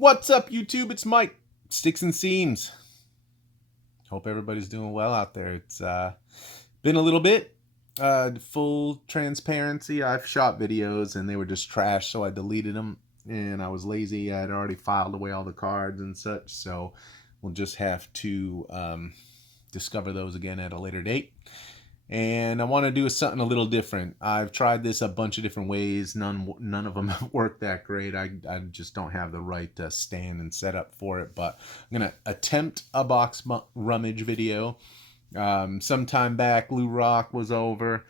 What's up, YouTube? It's Mike, Sticks and Seams. Hope everybody's doing well out there. It's been a little bit. Full transparency, I've shot videos and they were just trash, so I deleted them. And I was lazy. I had already filed away all the cards and such, so we'll just have to discover those again at a later date. And I want to do something a little different. I've tried this a bunch of different ways. None of them have worked that great. I just don't have the right stand and setup for it. But I'm going to attempt a box rummage video. Sometime back, Lou Rock was over.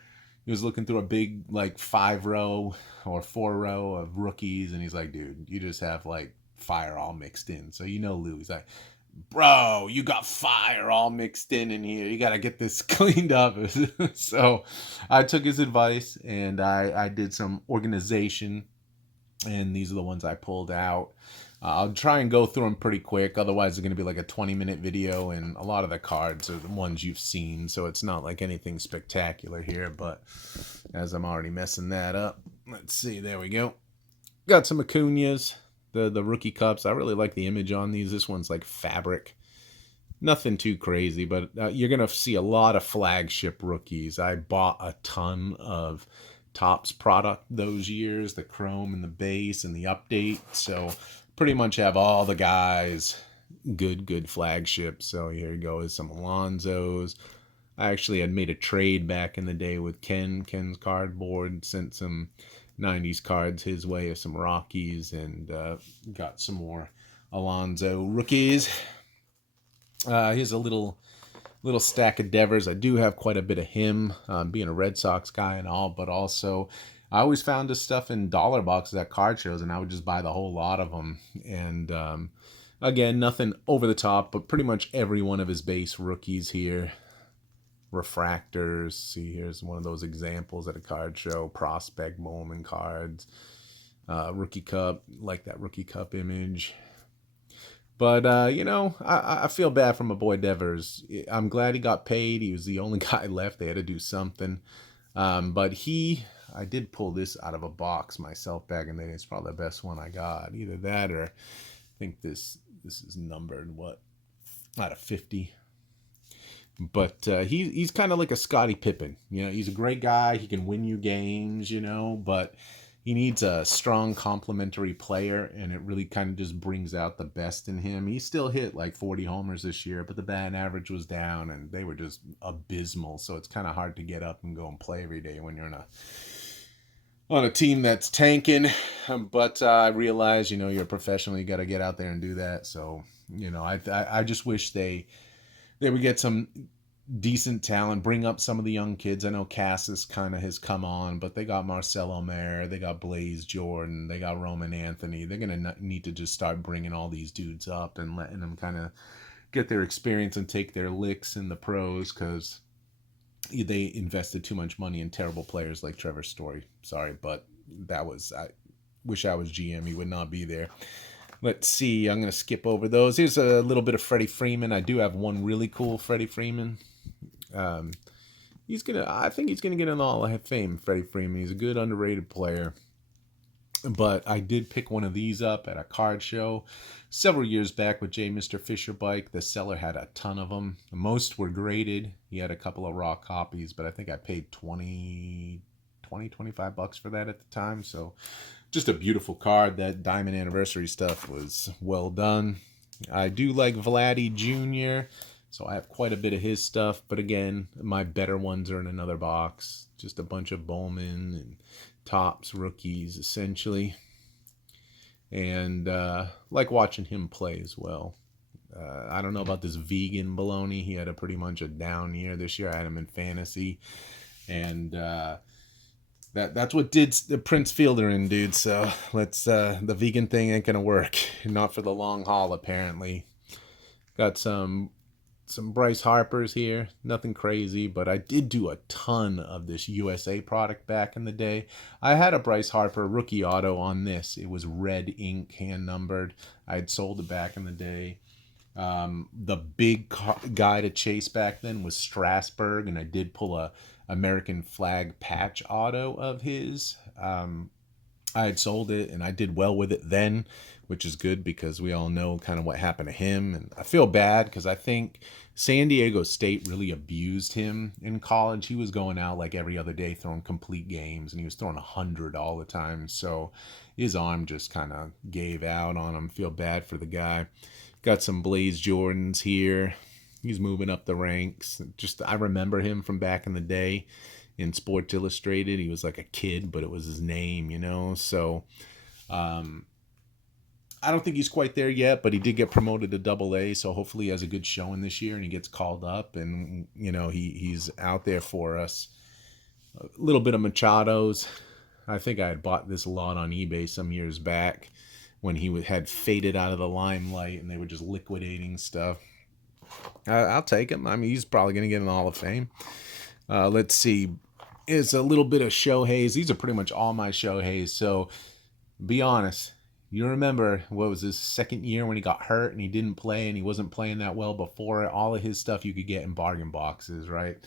He was looking through a big, like, 5-row or 4-row of rookies. And he's like, dude, you just have, like, fire all mixed in. So you know Lou. He's like, bro, you got fire all mixed in here. You got to get this cleaned up. So I took his advice and I did some organization. And these are the ones I pulled out. I'll try and go through them pretty quick. Otherwise, it's going to be like a 20-minute video. And a lot of the cards are the ones you've seen. So it's not like anything spectacular here. But as I'm already messing that up, let's see. There we go. Got some Acuñas. The rookie cups. I really like the image on these. This one's like fabric. Nothing too crazy, but you're going to see a lot of flagship rookies. I bought a ton of Topps product those years, the chrome and the base and the update. So pretty much have all the guys good flagships. So here you go is some Alonsos. I actually had made a trade back in the day with Ken's cardboard, sent some 90s cards his way of some Rockies, and got some more Alonso rookies. Here's a little stack of Devers. I do have quite a bit of him, being a Red Sox guy and all, but also I always found this stuff in dollar boxes at card shows, and I would just buy the whole lot of them. And again, nothing over the top, but pretty much every one of his base rookies here. Refractors. See, here's one of those examples at a card show. Prospect Bowman cards. Rookie Cup. Like that Rookie Cup image. But, you know, I feel bad for my boy Devers. I'm glad he got paid. He was the only guy left. They had to do something. But I did pull this out of a box myself back in the day. It's probably the best one I got. Either that or I think this is numbered, what, out of 50. But he's kind of like a Scottie Pippen. You know, he's a great guy. He can win you games, you know, but he needs a strong complementary player, and it really kind of just brings out the best in him. He still hit like 40 homers this year, but the batting average was down, and they were just abysmal. So it's kind of hard to get up and go and play every day when you're on a team that's tanking. But I realize, you know, you're a professional. You got to get out there and do that. So, you know, I just wish they would get some decent talent, bring up some of the young kids. I know Cassis kind of has come on, but they got Marcelo Mayer, they got Blaze Jordan, they got Roman Anthony. They're going to need to just start bringing all these dudes up and letting them kind of get their experience and take their licks in the pros, because they invested too much money in terrible players like Trevor Story. Sorry, but I wish I was GM. He would not be there. Let's see. I'm going to skip over those. Here's a little bit of Freddie Freeman. I do have one really cool Freddie Freeman. I think he's gonna get in the Hall of Fame. Freddie Freeman. He's a good underrated player. But I did pick one of these up at a card show several years back with Mr. Fisher Bike. The seller had a ton of them. Most were graded. He had a couple of raw copies, but I think I paid $25 for that at the time. So just a beautiful card. That Diamond Anniversary stuff was well done. I do like Vladdy Jr., so I have quite a bit of his stuff. But again, my better ones are in another box. Just a bunch of Bowman and Topps rookies, essentially. And like watching him play as well. I don't know about this vegan baloney. He had a pretty much a down year this year. I had him in fantasy. And that's what did the Prince Fielder in, dude. So the vegan thing ain't gonna work. Not for the long haul, apparently. Got some Bryce Harpers here. Nothing crazy, but I did do a ton of this USA product back in the day. I had a Bryce Harper rookie auto on this. It was red ink, hand numbered. I had sold it back in the day. The big guy to chase back then was Strasburg, and I did pull a American flag patch auto of his. I had sold it and I did well with it then, which is good because we all know kind of what happened to him. And I feel bad because I think San Diego State really abused him in college. He was going out like every other day throwing complete games and he was throwing 100 all the time. So his arm just kind of gave out on him. Feel bad for the guy. Got some Blaze Jordans here. He's moving up the ranks. Just I remember him from back in the day in Sports Illustrated. He was like a kid, but it was his name, you know. So I don't think he's quite there yet, but he did get promoted to Double A. So hopefully he has a good showing this year and he gets called up, and you know he's out there for us. A little bit of Machado's. I think I had bought this a lot on eBay some years back when he had faded out of the limelight and they were just liquidating stuff. I'll take him. I mean, he's probably going to get in the Hall of Fame. Let's see. It's a little bit of Shohei's. These are pretty much all my Shohei's. So, be honest. You remember, what was his second year when he got hurt and he didn't play and he wasn't playing that well before? All of his stuff you could get in bargain boxes, right?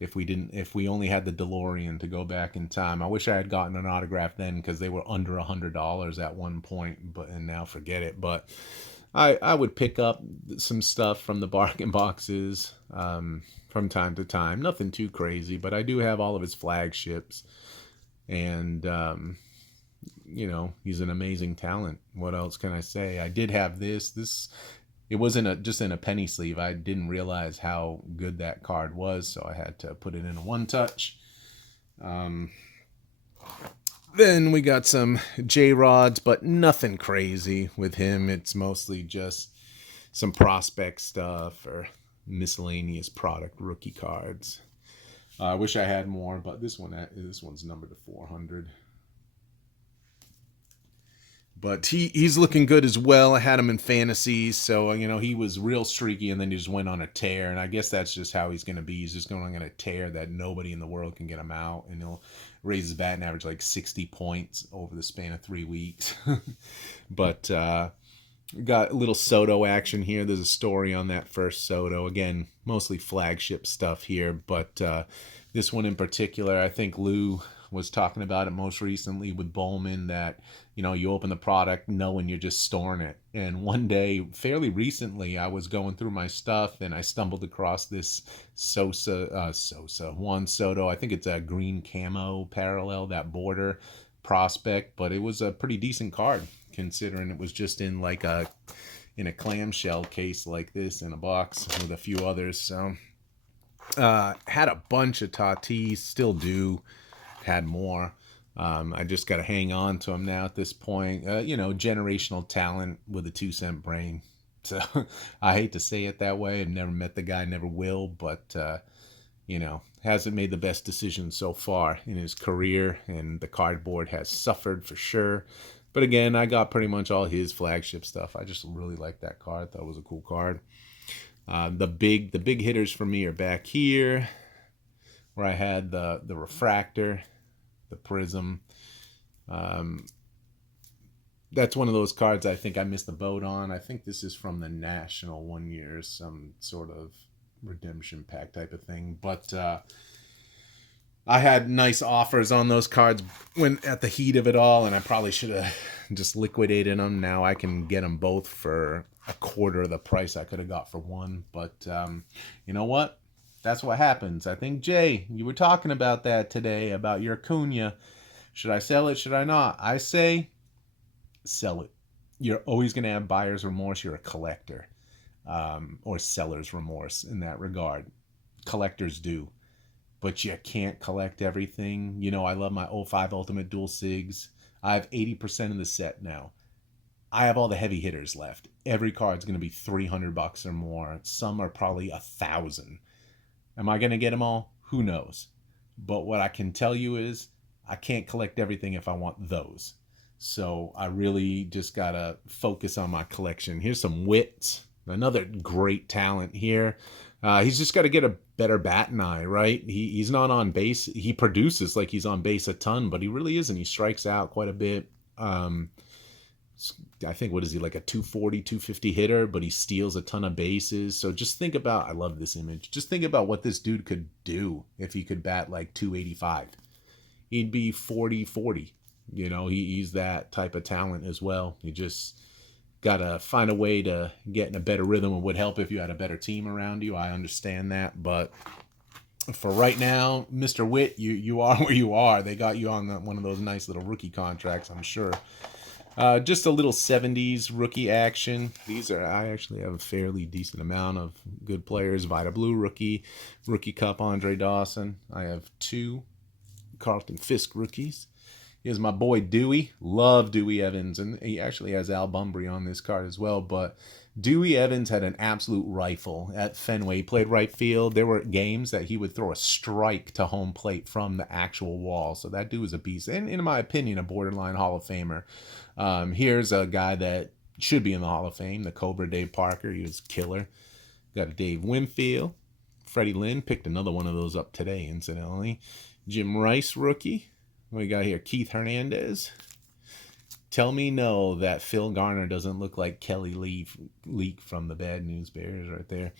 If we only had the DeLorean to go back in time. I wish I had gotten an autograph then because they were under $100 at one point, and now forget it. But I would pick up some stuff from the bargain boxes from time to time. Nothing too crazy, but I do have all of his flagships. And, you know, he's an amazing talent. What else can I say? I did have this. It wasn't just in a penny sleeve. I didn't realize how good that card was, so I had to put it in a one-touch. Then we got some J-Rods, but nothing crazy with him. It's mostly just some prospect stuff or miscellaneous product rookie cards. I wish I had more, but this one's numbered to 400. But he's looking good as well. I had him in fantasy, so you know he was real streaky, and then he just went on a tear. And I guess that's just how he's going to be. He's just going on a tear that nobody in the world can get him out, and he'll raise his batting average like 60 points over the span of 3 weeks. But got a little Soto action here. There's a story on that first Soto. Again, mostly flagship stuff here, but this one in particular, I think Lou was talking about it most recently with Bowman, that you know you open the product knowing you're just storing it. And one day fairly recently I was going through my stuff and I stumbled across this Juan Soto. I think it's a green camo parallel, that border prospect, but it was a pretty decent card considering it was just in like a clamshell case like this in a box with a few others. So had a bunch of Tatis, still do. Had more. I just got to hang on to him now at this point. You know, generational talent with a 2-cent brain. So I hate to say it that way. I've never met the guy, never will, but you know, hasn't made the best decision so far in his career, and the cardboard has suffered for sure. But again, I got pretty much all his flagship stuff. I just really like that card. Thought it was a cool card. The big hitters for me are back here, where I had the refractor, the prism. That's one of those cards I think I missed the boat on. I think this is from the National one year, some sort of redemption pack type of thing. But I had nice offers on those cards when at the heat of it all, and I probably should have just liquidated them. Now I can get them both for a quarter of the price I could have got for one. But you know what? That's what happens. I think, Jay, you were talking about that today, about your Acuna. Should I sell it? Should I not? I say sell it. You're always going to have buyer's remorse. You're a collector, or seller's remorse in that regard. Collectors do. But you can't collect everything. You know, I love my 05 Ultimate Dual Sigs. I have 80% of the set now. I have all the heavy hitters left. Every card's going to be $300 or more. Some are probably $1,000. Am I going to get them all? Who knows? But what I can tell you is I can't collect everything if I want those. So I really just got to focus on my collection. Here's some Wits. Another great talent here. He's just got to get a better batting eye, right? He's not on base. He produces like he's on base a ton, but he really isn't. He strikes out quite a bit. I think, what is he, like a 240, 250 hitter, but he steals a ton of bases. So just think about, I love this image. Just think about what this dude could do if he could bat like 285. He'd be 40-40. You know, he's that type of talent as well. You just got to find a way to get in a better rhythm. It would help if you had a better team around you. I understand that. But for right now, Mr. Witt, you are where you are. They got you on one of those nice little rookie contracts, I'm sure. Just a little 70s rookie action. I actually have a fairly decent amount of good players. Vita Blue rookie Cup Andre Dawson. I have 2 Carlton Fisk rookies. Here's my boy Dewey. Love Dewey Evans. And he actually has Al Bunbury on this card as well. But Dewey Evans had an absolute rifle at Fenway. He played right field. There were games that he would throw a strike to home plate from the actual wall. So that dude was a beast. And in my opinion, a borderline Hall of Famer. Here's a guy that should be in the Hall of Fame. The Cobra Dave Parker. He was killer. Got a Dave Winfield. Freddie Lynn. Picked another one of those up today, incidentally. Jim Rice rookie. What we got here? Keith Hernandez. Tell me no that Phil Garner doesn't look like Kelly Leak from the Bad News Bears right there.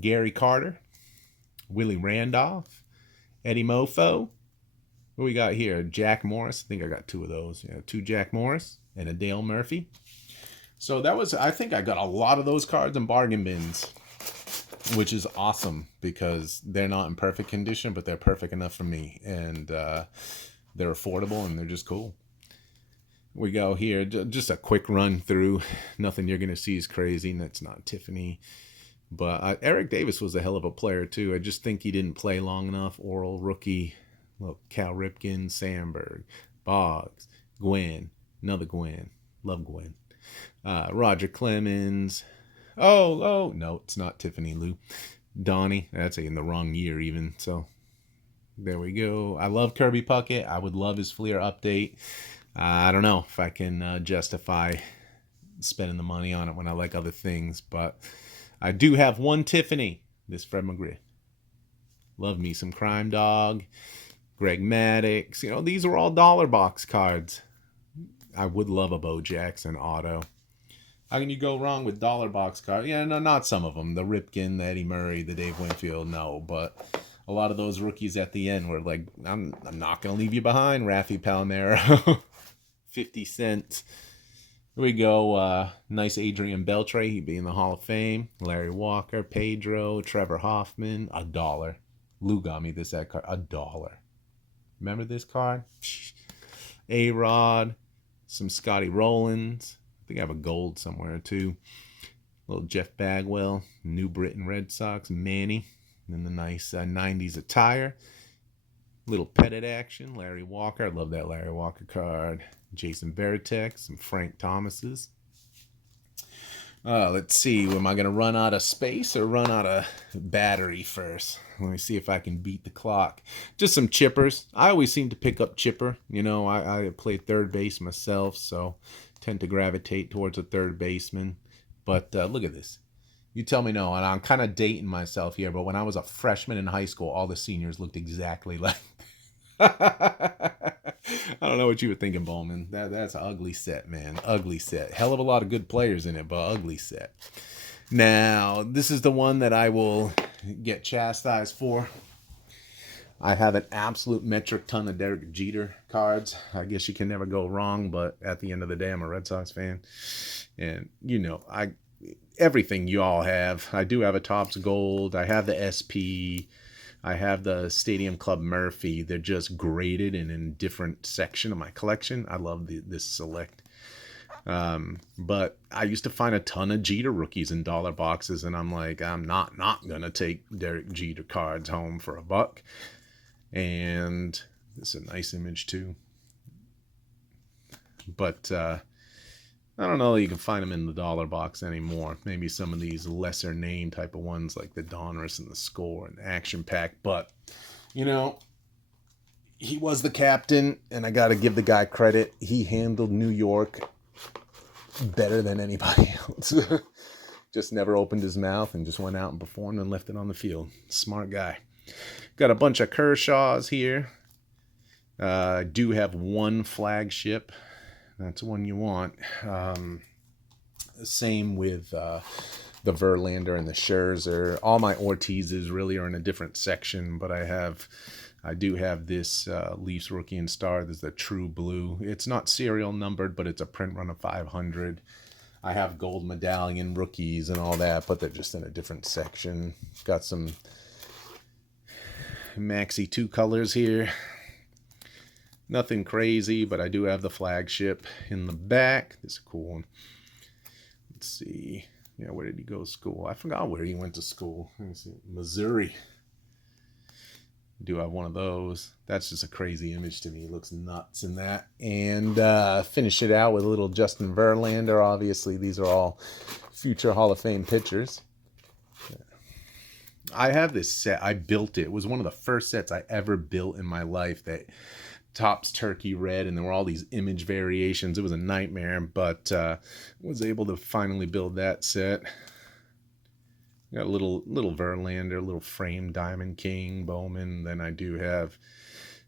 Gary Carter. Willie Randolph. Eddie Mofo. What we got here? Jack Morris. I think I got 2 of those. Yeah, 2 Jack Morris and a Dale Murphy. So that was, I think I got a lot of those cards in bargain bins, which is awesome because they're not in perfect condition, but they're perfect enough for me. And they're affordable and they're just cool. We go here, just a quick run through. Nothing you're going to see is crazy. That's not Tiffany. But Eric Davis was a hell of a player, too. I just think he didn't play long enough. Oral rookie. Look, Cal Ripken, Sandberg, Boggs, Gwen. Another Gwen. Love Gwen. Roger Clemens. Oh, no, it's not Tiffany Lou. Donnie. That's in the wrong year even. So there we go. I love Kirby Puckett. I would love his Fleer update. I don't know if I can justify spending the money on it when I like other things, but I do have 1 Tiffany. This Fred McGriff. Love me some Crime Dog, Greg Maddux. You know, these are all dollar box cards. I would love a Bo Jackson auto. How can you go wrong with dollar box cards? Yeah, no, not some of them. The Ripken, the Eddie Murray, the Dave Winfield, no, but a lot of those rookies at the end were like, I'm not going to leave you behind, Rafi Palmeiro. 50 cents. Here we go. Nice Adrian Beltre. He'd be in the Hall of Fame. Larry Walker, Pedro, Trevor Hoffman. $1. Lou got me this ad card. $1. Remember this card? A-Rod. Some Scotty Rowlands. I think I have a gold somewhere too. Little Jeff Bagwell. New Britain Red Sox. Manny. And then the nice 90s attire. Little Pettit action. Larry Walker. I love that Larry Walker card. Jason Veritek. Some Frank Thomases. Let's see. Am I going to run out of space or run out of battery first? Let me see if I can beat the clock. Just some chippers. I always seem to pick up chipper. You know, I play third base myself, so tend to gravitate towards a third baseman. But look at this. You tell me no, and I'm kind of dating myself here, but when I was a freshman in high school, all the seniors looked exactly like I don't know what you were thinking, Bowman. That's an ugly set, man. Ugly set. Hell of a lot of good players in it, but ugly set. Now, this is the one that I will get chastised for. I have an absolute metric ton of Derek Jeter cards. I guess you can never go wrong, but at the end of the day, I'm a Red Sox fan. And, you know, everything you all have. I do have a Topps Gold. I have the SP. I have the Stadium Club Murphy. They're just graded and in different section of my collection. I love this select. But I used to find a ton of Jeter rookies in dollar boxes, and I'm like, I'm not gonna take Derek Jeter cards home for $1. And this is a nice image too. But I don't know that you can find them in the dollar box anymore. Maybe some of these lesser name type of ones like the Donruss and the Score and Action Pack. But, you know, he was the captain, and I got to give the guy credit. He handled New York better than anybody else. Just never opened his mouth and just went out and performed and left it on the field. Smart guy. Got a bunch of Kershaws here. I do have one flagship. That's one you want. Same with the Verlander and the Scherzer. All my Ortizes really are in a different section, but I have I do have this Leafs Rookie and Star. This is the True Blue. It's not serial numbered, but it's a print run of 500. I have gold medallion rookies and all that, but they're just in a different section. Got some Maxi 2 colors here. Nothing crazy, but I do have the flagship in the back. This is a cool one. Let's see. Yeah, where did he go to school? I forgot where he went to school. Let me see. Missouri. Do have one of those. That's just a crazy image to me. It looks nuts in that. And finish it out with a little Justin Verlander. Obviously, these are all future Hall of Fame pitchers. I have this set. I built it. It was one of the first sets I ever built in my life that tops turkey red, and there were all these image variations. It was a nightmare, but was able to finally build that set. Got a little Verlander, little frame Diamond King, Bowman. Then I do have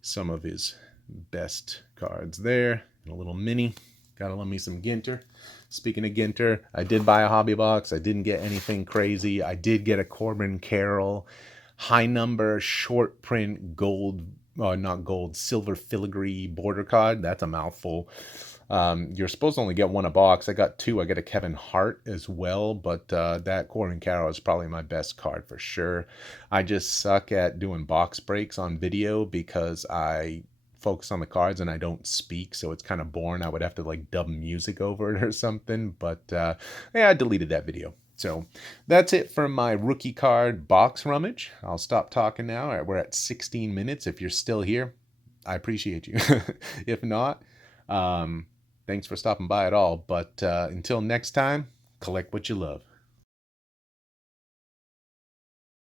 some of his best cards there. And a little mini. Gotta love me some Ginter. Speaking of Ginter, I did buy a hobby box. I didn't get anything crazy. I did get a Corbin Carroll high number short print gold, not gold, silver filigree border card. That's a mouthful. You're supposed to only get one a box. I got two. I got a Kevin Hart as well, but that Corbin Carroll is probably my best card for sure. I just suck at doing box breaks on video because I focus on the cards and I don't speak, so it's kind of boring. I would have to like dub music over it or something, but yeah, I deleted that video. So that's it for my rookie card box rummage. I'll stop talking now. We're at 16 minutes. If you're still here, I appreciate you. If not, thanks for stopping by at all. But until next time, collect what you love.